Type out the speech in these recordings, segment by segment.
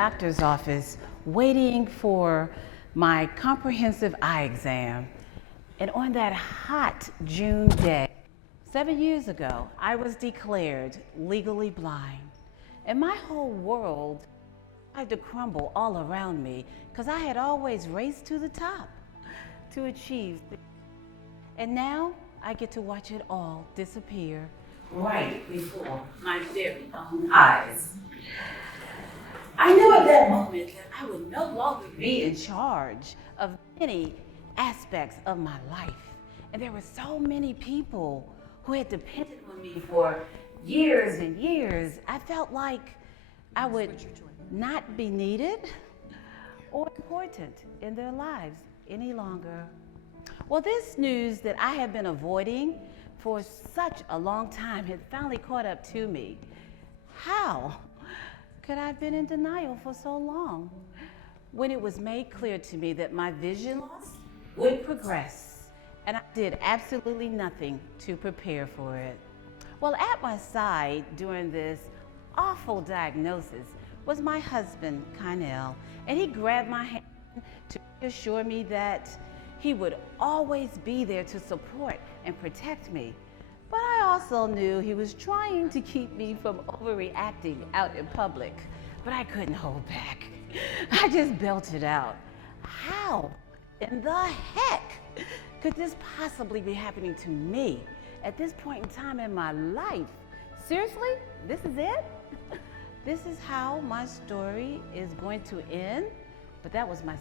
doctor's office waiting for my comprehensive eye exam. And on that hot June day, 7 years ago, I was declared legally blind. And my whole world had to crumble all around me because I had always raced to the top to achieve things. And now I get to watch it all disappear right before my very own eyes. I knew at that moment that I would no longer be in charge of many aspects of my life. And there were so many people who had depended on me for years and years. I felt like I would not be needed or important in their lives any longer. Well, this news that I have been avoiding for such a long time had finally caught up to me. How could I have been in denial for so long when it was made clear to me that my vision loss would progress and I did absolutely nothing to prepare for it? Well, at my side during this awful diagnosis was my husband, Kynell, and he grabbed my hand to reassure me that he would always be there to support and protect me. But I also knew he was trying to keep me from overreacting out in public, but I couldn't hold back. I just belted out. How in the heck could this possibly be happening to me at this point in time in my life? Seriously? This is it? This is how my story is going to end? But that was my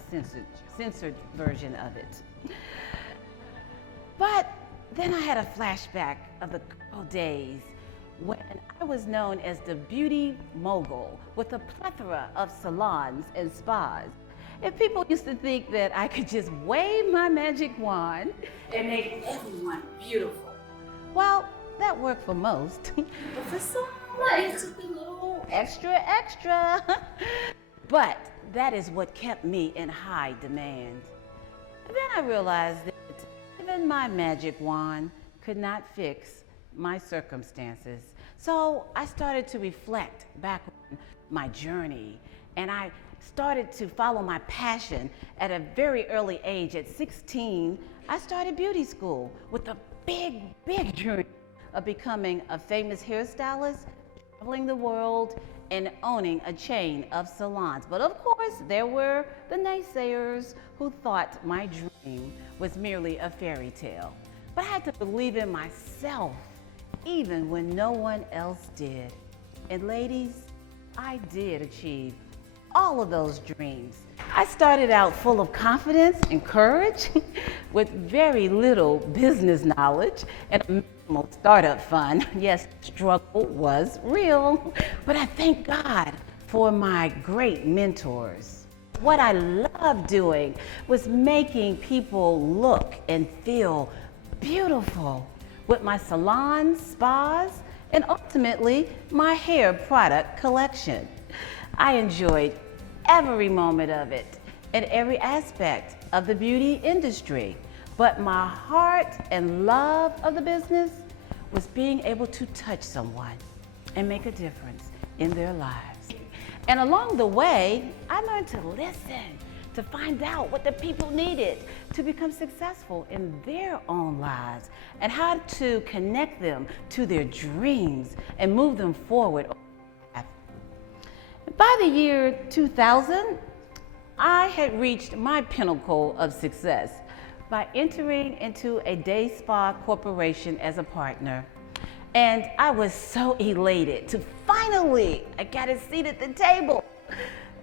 censored version of it. But then I had a flashback of the good old days when I was known as the beauty mogul with a plethora of salons and spas. And people used to think that I could just wave my magic wand and make everyone beautiful. Well, that worked for most. But for some, it took a little extra. But that is what kept me in high demand. And then I realized that even my magic wand could not fix my circumstances. So I started to reflect back on my journey, and I started to follow my passion at a very early age. At 16, I started beauty school with a big dream of becoming a famous hairstylist, traveling the world, and owning a chain of salons. But of course, there were the naysayers who thought my dream was merely a fairy tale. But I had to believe in myself, even when no one else did. And ladies, I did achieve all of those dreams. I started out full of confidence and courage with very little business knowledge and a minimal startup fund. Yes, struggle was real, but I thank God for my great mentors. What I loved doing was making people look and feel beautiful with my salons, spas, and ultimately my hair product collection. I enjoyed every moment of it and every aspect of the beauty industry. But my heart and love of the business was being able to touch someone and make a difference in their lives. And along the way, I learned to listen, to find out what the people needed to become successful in their own lives and how to connect them to their dreams and move them forward. By the year 2000, I had reached my pinnacle of success by entering into a day spa corporation as a partner. And I was so elated to finally, I got a seat at the table,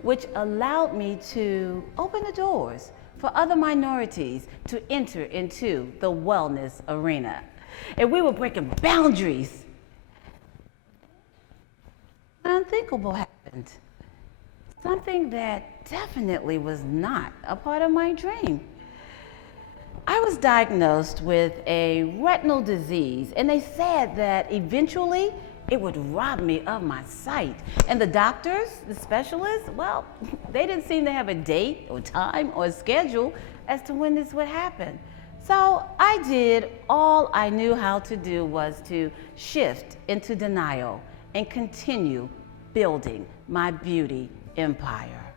which allowed me to open the doors for other minorities to enter into the wellness arena. And we were breaking boundaries. Unthinkable happened. Something that definitely was not a part of my dream. I was diagnosed with a retinal disease, and they said that eventually it would rob me of my sight. And the doctors, the specialists, well, they didn't seem to have a date or time or schedule as to when this would happen. So I did all I knew how to do was to shift into denial and continue building my beauty empire.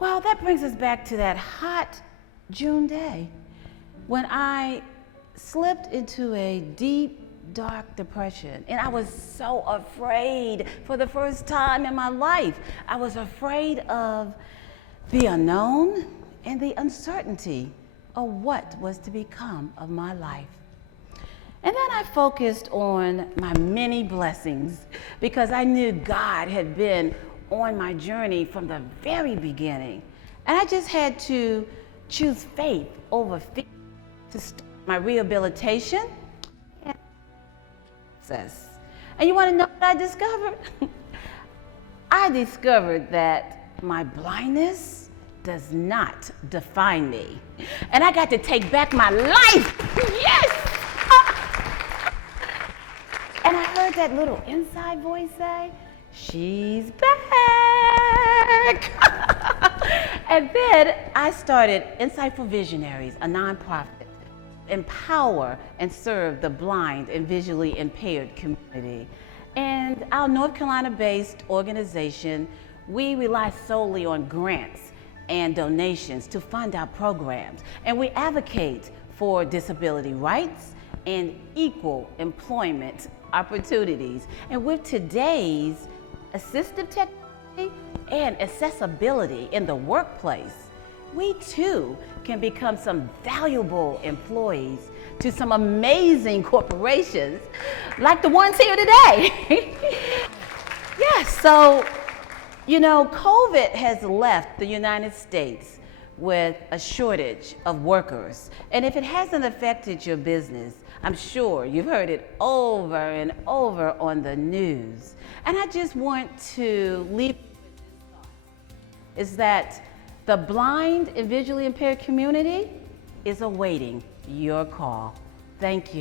Well, that brings us back to that hot June day when I slipped into a deep, dark depression. And I was so afraid for the first time in my life. I was afraid of the unknown and the uncertainty of what was to become of my life. And then I focused on my many blessings because I knew God had been on my journey from the very beginning. And I just had to choose faith over fear to start my rehabilitation and process. And you want to know what I discovered? I discovered that my blindness does not define me. And I got to take back my life. Yes! And I heard that little inside voice say, she's back. And then I started Insightful Visionaries, a nonprofit to empower and serve the blind and visually impaired community. And our North Carolina-based organization, we rely solely on grants and donations to fund our programs. And we advocate for disability rights and equal employment opportunities. And with today's assistive technology and accessibility in the workplace, we too can become some valuable employees to some amazing corporations like the ones here today. Yes, so, you know, COVID has left the United States with a shortage of workers. And if it hasn't affected your business, I'm sure you've heard it over and over on the news. And I just want to leave with this thought, is that the blind and visually impaired community is awaiting your call. Thank you.